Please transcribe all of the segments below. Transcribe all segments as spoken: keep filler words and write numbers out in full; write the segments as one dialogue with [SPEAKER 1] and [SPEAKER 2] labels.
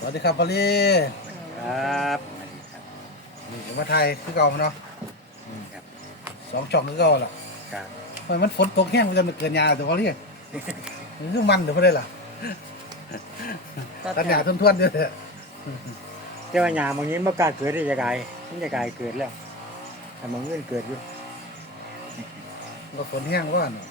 [SPEAKER 1] สวัสดีครับพอลี่
[SPEAKER 2] ครับ
[SPEAKER 1] นี่มาไทยคือเก่าเนาะ
[SPEAKER 2] อืมครับ
[SPEAKER 1] สองช่องคือเก่าล่ะ
[SPEAKER 2] ครับ
[SPEAKER 1] ทำไมมันฝนตกแห้งมันจะเกินยาแต่พอลี่มันคือมันเดี๋ยวพอได้ล่ะตัดหญ้าทวนๆเด้อ
[SPEAKER 2] แต่ว่าหยาบางนี้เมื่อกล้าเกิดได้จะกายมันจะกายเกิดแล้วแต่บางเงื่อนเกิดอยู่
[SPEAKER 1] ก็ฝนแห้งว่าเนาะ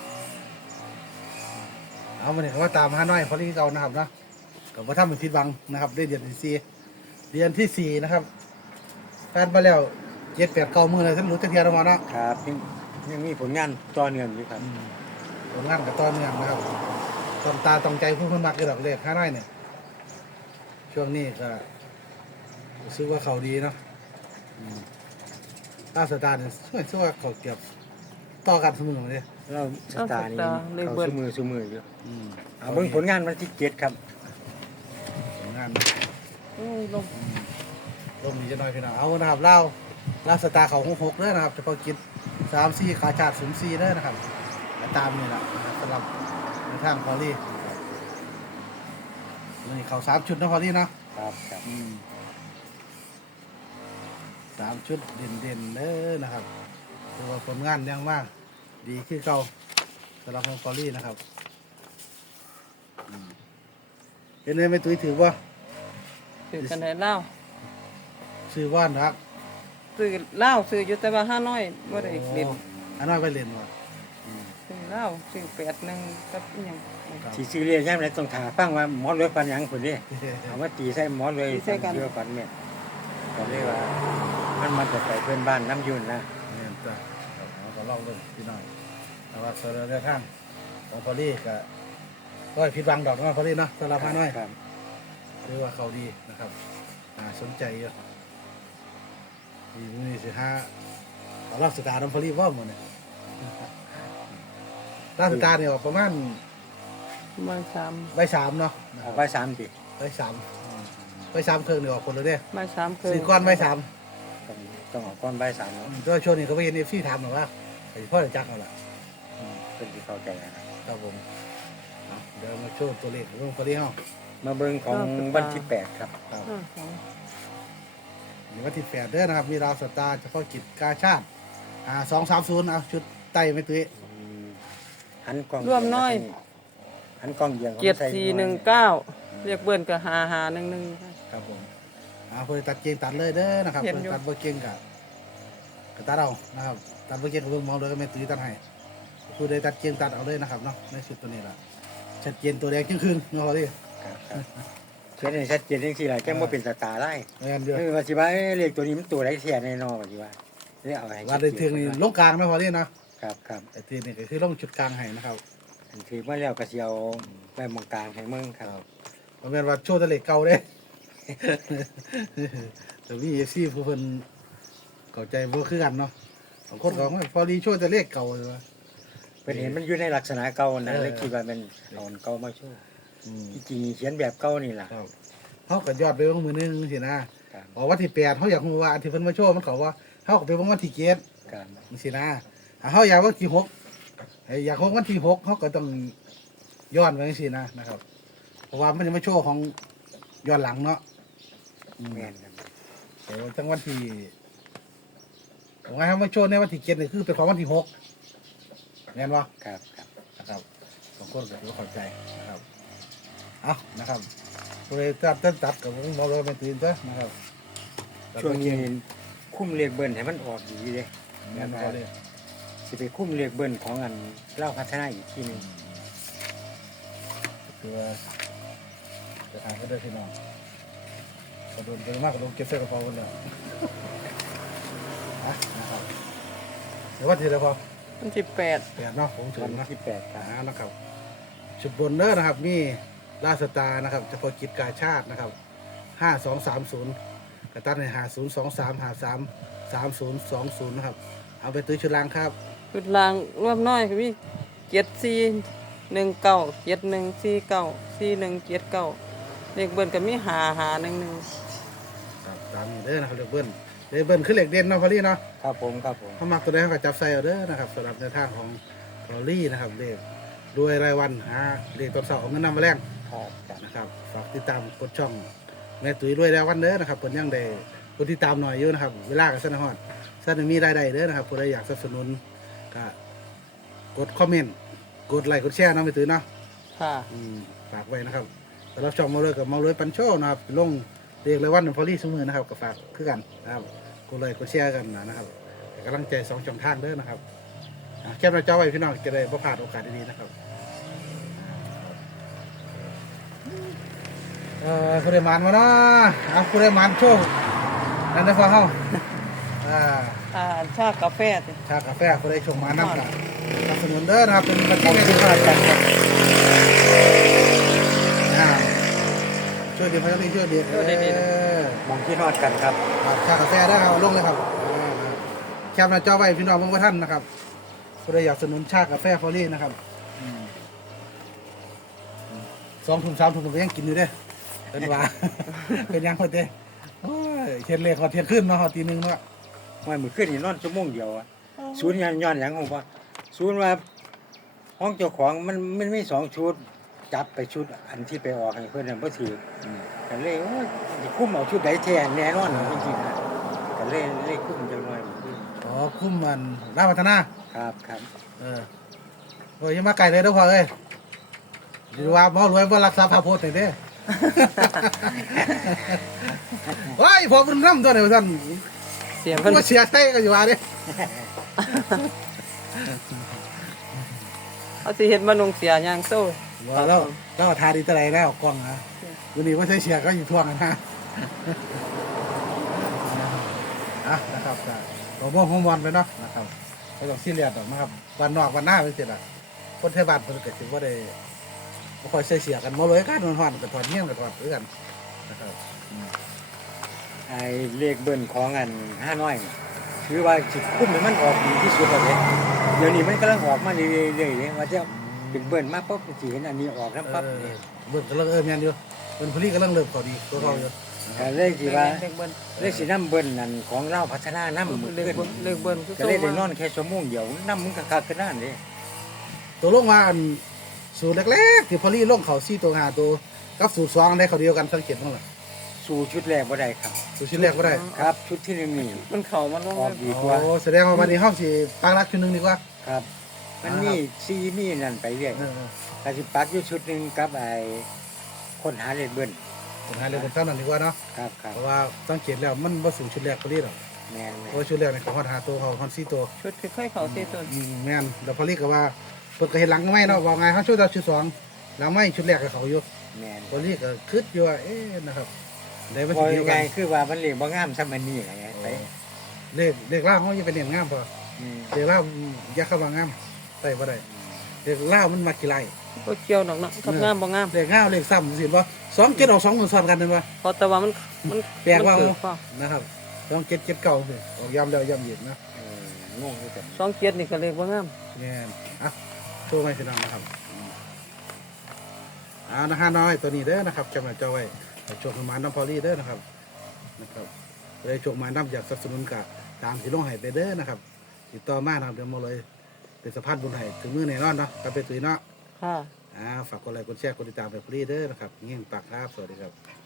[SPEAKER 1] เอามาเนี่ยเขาว่าตามหาน้อยพอลี่เก่านะครับเนาะกับว่าทำเป็นผิดหวังนะครับได้เดือนที่สี่เดือนที่สี่นะครับผ่านมาแล้วเจ็ดแปดเก้ามือเลยท่านรู้จักเทียร์มาเนาะ
[SPEAKER 2] ครับยังยังมีผลงานต่อเนื่องอยู่ครับ
[SPEAKER 1] ผลงานกับต้อนเนื่องนะครับต้องตาต้องใจผู้คนมากเลยดอกเล็กห้าน้อยเนี่ยช่วงนี้ก็รู้สึกว่าเขาดีเนาะล่าสตาร์เนี่ยช่วยช่วยเขาเก็บต่อกันเสมอเลย
[SPEAKER 2] เราสตาร์นี่เขาสู้มือสู้มืออยู่
[SPEAKER 1] อืม
[SPEAKER 2] เอาเบิ่งผลงานวันที่เจ็ดครับ
[SPEAKER 1] ผลงาน
[SPEAKER 3] อืมลง
[SPEAKER 1] ลมดีจะน้อยพี่น้องเอานะครับเล่าล่าสตาร์เขาหกหกเลยนะครับเฉพาะกิจสามสี่ขาชาติศูนย์สี่เลยนะครับตามนี่แหละสำหรับในทางพอลี่นี่เขาสามชุดนะพอลี่เนาะ
[SPEAKER 2] ครับครับ
[SPEAKER 1] สามชุดเด่นเด่นๆเด้อนะครับถือว่าผลงานยังมากดีขึ้นเก่าสำหรับของพอลี่นะครับอืมเป็นไงไม่ตุ้ยถือว่า
[SPEAKER 3] ซื้อกันได้เหล้า
[SPEAKER 1] ซื้อว่านรัก
[SPEAKER 3] ซื้อเหล้าซื้ออยู่แต่ว่าห้าน้อยบ่ได้เล่น
[SPEAKER 1] โอ้อันน้อยไปเล่นว่ะ
[SPEAKER 3] ซื้อเหล้าซื้อแปดหนึ่งกับอิหยัง
[SPEAKER 2] สีซีเรียสย่ำไรต้องถาฟังว่าหมอรวยปันหยังคนนี้เอาว่าตีใส่หมอรวยเยอะปันเนี่ยก็เรียกว่ามันมันจะไปเพื่อนบ้านน้ำยุ่นนะ
[SPEAKER 1] เนี่ยจ้ะครับเอาก็ลองเลยพี่น้อยแต่ว่าส่วนในทางของพอลี่ก็ก็ผิดหวังดอกนะพอลี่เนาะสำหรับห้าน้อย
[SPEAKER 2] ครับ
[SPEAKER 1] เรียกว่าเขาดีนะครับน่าสนใจเยอะดีนี่สิฮะเอาลาสตาร์น้ำพลีว่าหมดเนี่ยลาสตาร์เนี่ยประมาณ
[SPEAKER 3] มาสาม
[SPEAKER 1] ใบสามเนาะ
[SPEAKER 2] เอาไว้สามสิ
[SPEAKER 1] ใบสามใบสามเครื่องเนี่ยออกคนละเด้
[SPEAKER 3] มาสามคือ
[SPEAKER 1] สี่ก้อนใบสาม
[SPEAKER 2] ต้องต้องเอาก้อนใบสามเนาะ
[SPEAKER 1] ก็ช่วงนี้เขาไปเห็นเอฟซีถามหน่อยว่าไอ้พ่อจะจักเอาละ
[SPEAKER 2] เป็นที่เข้าใจนะครับ
[SPEAKER 1] ครับผมเอาเดี๋ยวมาโชว์ตัวเลขของพลีเฮา
[SPEAKER 2] มาเบิ่งของวันที่แปดครับ
[SPEAKER 1] ครับ
[SPEAKER 3] ห้าสอง
[SPEAKER 1] นี่วันที่แปดเด้อนะครับมีลาวสตาร์เฉพาะกิจกาชาติอ่าสองสามศูนย์เอาชุดไต่ไม่ตุ้ย
[SPEAKER 2] หันกล้อง
[SPEAKER 3] ร่วมน้อย
[SPEAKER 2] หันกล้องเยียง
[SPEAKER 3] เจ็ดสี่หนึ่งเก้าเรียกเบิ้นก็หาหาหนึ่งหนึ่ง
[SPEAKER 1] ครับผมอ่าเพื่อตัดเกียงตัดเลยเด้อนะครับ
[SPEAKER 3] เห็น
[SPEAKER 1] เพื่
[SPEAKER 3] อยู่
[SPEAKER 1] อตัดเบอร์เกียงกับกับตัดเอานะครับตัดเบอร์เกียงกับเบอร์มองเลยก็ไม่ตื้อตัดให้ผู้ใดตัดเกียงตัดเอาเลยนะครับเนาะในชุดตัวนี้ละชัดเจนตัวแดงครึ่งครึ่งๆเนาะพี่
[SPEAKER 2] ครับครับเขียนให้ชัดเจนจังซี่ล่ะแจ้งบ่เป็นสตาร์ได้
[SPEAKER 1] แม่นเดียว
[SPEAKER 2] เออว่าสิว่าเอ้ยเลขตัวนี้มันตัวใดแท้แน่นอนว่าสิว่าเรียกเอาให้
[SPEAKER 1] ว่าในเทืองนี่ลงกลางนะพอดีนะครับ
[SPEAKER 2] ครับ
[SPEAKER 1] ไอ้เทืองนี่ก็คือลงจุดกลางให้นะครับ
[SPEAKER 2] อันถือมาแล้วก็สิเอาไปหมองกลางให้เมืองครับ
[SPEAKER 1] มันเป็นว่าโชว์แตะเล็กเก่าเด้ แต่พี่เอฟซีผู้เพิ่นเข้าใจบ่คือกันเนาะบางคนก็ว่าพอดีโชว์แตะเลขเก่าเลยว่า
[SPEAKER 2] เป็นเห็นมันอยู่ในลักษณะเก่านะ
[SPEAKER 1] เออ
[SPEAKER 2] เลยคิดว่ามันเอาอันเก่ามาโชว์
[SPEAKER 1] อืม
[SPEAKER 2] ที่จริงเขียนแบบเก่านี่ล่ะ
[SPEAKER 1] ครับเขาก็ยอดไปเบิ่งมือหนึงสินะครับ ออกวันที่แปดเขาอยากรู้ว่าอันที่เพิ่นมาโชว์มันเขาว่าเขาก็ไปเบิ่งวันที่เจ็ด
[SPEAKER 2] ครับ
[SPEAKER 1] สินะถ้าเขาอยากวันที่หกไอ้อยากคงวันที่หกเขาก็ต้องย้อนไปสินะนะครับ เพราะว่ามันจะมาโชว์ของย้อนหลังเนาะอืม
[SPEAKER 2] แม่นครับ
[SPEAKER 1] แต่ว่าจังวันที่ผมว่าเขามาโชว์ในวันที่เจ็ดนี่คือเป็นของวันที่หกแม่นวะ
[SPEAKER 2] ครับครับ
[SPEAKER 1] นะครับบางคนก็ถือว่าเข้าใจนะครับเอานะครับตัวเลยตัดตัดตัดกับผมบอกเลยเป็นตื่นซะนะครับ
[SPEAKER 2] ช่วงนี้คุ้มเรียกเบิ้นให้มันออกดีเลย
[SPEAKER 1] แม่นพอเลย
[SPEAKER 2] สิไปคุ้มเรียกเบิ้นของอันเล่าพัฒนาอีกทีหนึง
[SPEAKER 1] คือว่าจะทานก็ได้พี่น้องกระโดดไปมากกระโดดเก็บใส่กระเป๋ากันแล้วอ่ะนะครับเดี๋ยวว่าทีละพอ
[SPEAKER 3] วันที่แปด
[SPEAKER 1] แปดเนาะผมถึ
[SPEAKER 2] วั
[SPEAKER 1] ง
[SPEAKER 2] น
[SPEAKER 1] นะ
[SPEAKER 2] ที่แปดค
[SPEAKER 1] อ่า
[SPEAKER 2] รับ
[SPEAKER 1] นะครับชุดบนเนอร์นะครับมีลาสตาร์นะครับเฉพาะกิจกาชาตินะครับห้าสองสามศูนย์กระตันในหาศูนย์สองสามหาสามสามศูนย์สองศูนย์นะครับเอาไปตื้อชุดล่างครับ
[SPEAKER 3] จุดลางร่วมน้อยก็มีเจ็ดสี่หนึ่งเก้าเจ็ดหนึ่งสี่เก้าสี่หนึ่งเจ็ดเก้าเรียกเบิ้นก็มีหาหาหนึ่งหนึ่ง
[SPEAKER 1] ครับตามนี้เด้อนะครับเด็กเบิ้ลเด็กเบิ้ลคือเหล็กเด่นเนาะพอลี่เนาะ
[SPEAKER 2] ครับผมครับผม
[SPEAKER 1] เขามักตัวใดเขาก็จับใส่เอาเด้อนะครับสำหรับในทางของพอลี่นะครับเลขด้วยรายวันหาเลขตอนเสาร์เอาเงินนำมาแลง
[SPEAKER 2] คครับครับ
[SPEAKER 1] นะครับฝากติดตามกดช่องแม่ตุ๋ยด้วยแล้ววันเด้อนะครับเพิ่นยังได้กดติดตามหน่อยอยู่นะครับเวลาก็สนฮอดสนมีรายได้เด้อนะครับผู้ใดอยากสนับสนุนก็กดคอมเมนต์กดไลค์กดแชร์เนาะแม่ตุ๋ยเนาะ
[SPEAKER 3] ค่ะ
[SPEAKER 1] อืมฝากไว้นะครับสำหรับช่องเมาเลยกับเมาเลยปันโชว์นะครับลงเรียกเลยวันพอลี่สมือนะครับก็ฝากคือกันนะครับกดไลค์กดแชร์กันนะครับให้กำลังใจสองช่องทางเด้อนะครับอ่าแคปหน้าจอไว้พี่น้องจะได้บ่พลาดโอกาสดีๆนะครับเอ่อผู้ใดหมานมาเนาะเอาผู้ใดหมานโชว์นั่นได้ฟังเฮาอ่า
[SPEAKER 3] อ่าชากาแฟสิ
[SPEAKER 1] ชากาแฟผู้ใดชงหมานนำกันสนับสนุนเด้อนะครับเป็นบัญชี
[SPEAKER 2] ขอบ
[SPEAKER 1] เงิน
[SPEAKER 2] คุณ
[SPEAKER 1] ที่
[SPEAKER 2] มากครับ
[SPEAKER 1] อ่าช่วยดีพยัญชนะช่วยดีเออ
[SPEAKER 2] มองที่นอดกันครับ
[SPEAKER 1] ครับชากาแฟได้ครับลงเลยครับอ่าแคปหน้าจอไว้พี่น้องเพื่อนท่านนะครับผู้ใดอยากสนุนชากาแฟฟอรี่นะครับอืมสองถุงสามถุงผมก็ยังกินอยู่เด้เป็นว่า เป็นยังคนเด้โอ้ยเทียนเลขเขาเทียนขึ้นเนาะเขาตีหนึ่งเนาะ
[SPEAKER 2] ว่ามือขึ้นนี่นอนชั่วโมงเดียวอะศูนย์ย้อนย้อนหยังของว่าศูนย์ว่าห้องเจ้าของมันมันมีสองชุด จับไปชุดอันที่ไปออกให้เพื่อนนั่นบ่ถืออกันเลยโอ้ยสิคุ้มเอาชุดใดแท้แน่นอนจริงๆนะกันเลยเลยคุ้มจังหน่อยมื้อนี้
[SPEAKER 1] อ๋อคุ้มมันร่าพัฒนา
[SPEAKER 2] ครับครับ
[SPEAKER 1] เออโอ้ยอยังมาไก่เลยเด้อพ่อเอ้ยหรือว่าหมอรวยบ่รักษาพระโพธิ์หน่อยเด้อ ว้ายพอเป็นน้ำตัวไหนวะท่าน
[SPEAKER 3] เสียง
[SPEAKER 1] มั
[SPEAKER 3] เพิ่
[SPEAKER 1] น
[SPEAKER 3] น
[SPEAKER 1] มาเสียใจก็อยู่ว่าเด้
[SPEAKER 3] เอาสิเฮ็ดมาลงเสียยางโซ่
[SPEAKER 1] ว่าแล้วแล้วทาดีตะไรแล้วกล้องนะวันนี้ว่าใช้เสียก็อยู่ท่วงกันนะอ่ะนะครับก็ตัวม่วงของวันไปเนาะนะครับไม่ต้องซีเรียสหรอกนะครับวันนอกวันหน้าไปเสร็จละคนเทศบาลเพิ่นเกิดถึงว่าได้บ่ค่อยใช้เสียกันมาเลยกันนอนๆกับถอดเงี้ยกับถอดเพื่อนนะครับ
[SPEAKER 2] ไอ้เลขเบิ้ลของอันห้าน้อยนี่ถือว่าสิคุ้มให้มันออกดีที่สุดแล้วเด้เดี๋ยวนี้มันกำลังออกมาเรื่อยๆเรื่อยๆว่าจะเป็นเบิ้ลมาปุ๊บสิเห็นอันนี้ออกแล้วปั๊บนี่
[SPEAKER 1] เบิ่งก็เริ่มเอิมยันอยู่เป็นพลีก็เริ่มเริ่มต่อดีตัวเขาอยู่
[SPEAKER 2] ก็เลยสิว่า
[SPEAKER 3] เลขเบิ้ล
[SPEAKER 2] เลขสิน้ำเบิ้ลนั่นของเราพัฒนานำมือ
[SPEAKER 3] เลข
[SPEAKER 2] ขึ้น
[SPEAKER 3] เบิ้ลเลขเบิ้ลคือ
[SPEAKER 2] ก็เลยได้นอนแค่ชั่วโมงเดียวน้ำมึงก็คักกันนั่นเด้
[SPEAKER 1] ตัวลงมาอันสูตรแรกๆที่พลีลงเขาซี่ตัวหาตัวกับสูตรสองได้เขาเดียวกันสังเกตมั้งล่ะ
[SPEAKER 2] สู่ชุดแรกบ่ได้ครับ
[SPEAKER 1] สูตรชิ้นแรกก็ได้
[SPEAKER 2] ครับ ชุดที่หนึ่งนี่
[SPEAKER 3] มันเข้ามาลง
[SPEAKER 2] ออกดีกว่า
[SPEAKER 1] โอ้แสดงว่าวันนี้ห้องสิปักรักชุดหนึงดีกว่า
[SPEAKER 2] ครับ มันมีซีมีนั่นไปเรื่อย
[SPEAKER 1] เออ
[SPEAKER 2] ถ้าสิปักอยู่ชุดหนึ่งกับไอ้คนหาเลขเบิ้ล
[SPEAKER 1] ๆผมหาเลยเป็นเท่านั้นดีกว่าเนาะ
[SPEAKER 2] ครับครับ
[SPEAKER 1] เพราะว่าสังเกตแล้วมันบ่สูงชุดแรกพลีหรอก
[SPEAKER 2] แม่น
[SPEAKER 1] เพราะว่าชุดแรกเนี่ยเขาฮอดหาตัวเขาฮอดซี่ตัว
[SPEAKER 3] ชุดคือค่อยเข้าสี่ต้น
[SPEAKER 1] อืมแม่นแล้วพลีก็ว่าเพิ่นก็เห็นหลังไม่เนาะว่าไงเขาชุดเราชุดสองหลังไม่ชุดแรกกับเขาอยู่
[SPEAKER 2] แม่น
[SPEAKER 1] พลีก็คิดอยู่ว่าเอ๊ะนะครับได้มา
[SPEAKER 2] พอ
[SPEAKER 1] สิเดีย
[SPEAKER 2] ยั
[SPEAKER 1] ว
[SPEAKER 2] ง
[SPEAKER 1] กั
[SPEAKER 2] ไง
[SPEAKER 1] น
[SPEAKER 2] คือว่ามันเลขบ่งามซ้ำอันนี้ไงไป
[SPEAKER 1] เลขเลขล่างเขาจะเป็นเนียงงามพอ
[SPEAKER 2] อืม
[SPEAKER 1] เลขล่างอยักเข้ามางามใส่บ่ได้เลขล่างมันมากี่ไร
[SPEAKER 3] บ่เกี่ยวดอกเนาะกับงามบ่งาม
[SPEAKER 1] เลขงามเลขซ้ำสิบ่สองเจ็ดออกสองมันซ้อนกันเป็นบ่
[SPEAKER 3] เพราะแต่ว่ามันมัน
[SPEAKER 1] แปลกว่า
[SPEAKER 3] มันเกิดความ
[SPEAKER 1] นะครับสองเจ็ดเจ็ดเก้าสิออกย้ำแล้วย้ำอีกนะ
[SPEAKER 2] เอองงคือกัน
[SPEAKER 3] สองเกียรตินี่ก็เลขบ่งาม
[SPEAKER 1] เนี่ยอ่ะโชว์ไว้พี่น้องนะครับอืมอ่านะฮะน้อยตัวนี้เด้อนะครับจำหน้าจอไว้โชคประมาณน้ำพอลี่เด้อนะครับนะครับเลยโชคมาน้ำอยากสนับสนุนกับตามที่ลงให้ไปเด้อนะครับติดต่อมานะครับเดี๋ยวมาเลยเป็นสะพานบุญให้ถึงมือแน่นอนเนาะกับเป็นตุยเนาะ
[SPEAKER 3] ค่ะ
[SPEAKER 1] อ่าฝากกดไลค์กดแชร์กดติดตามไปพอลี่เด้อนะครับเงี้ยงปากครับสวัสดีครับ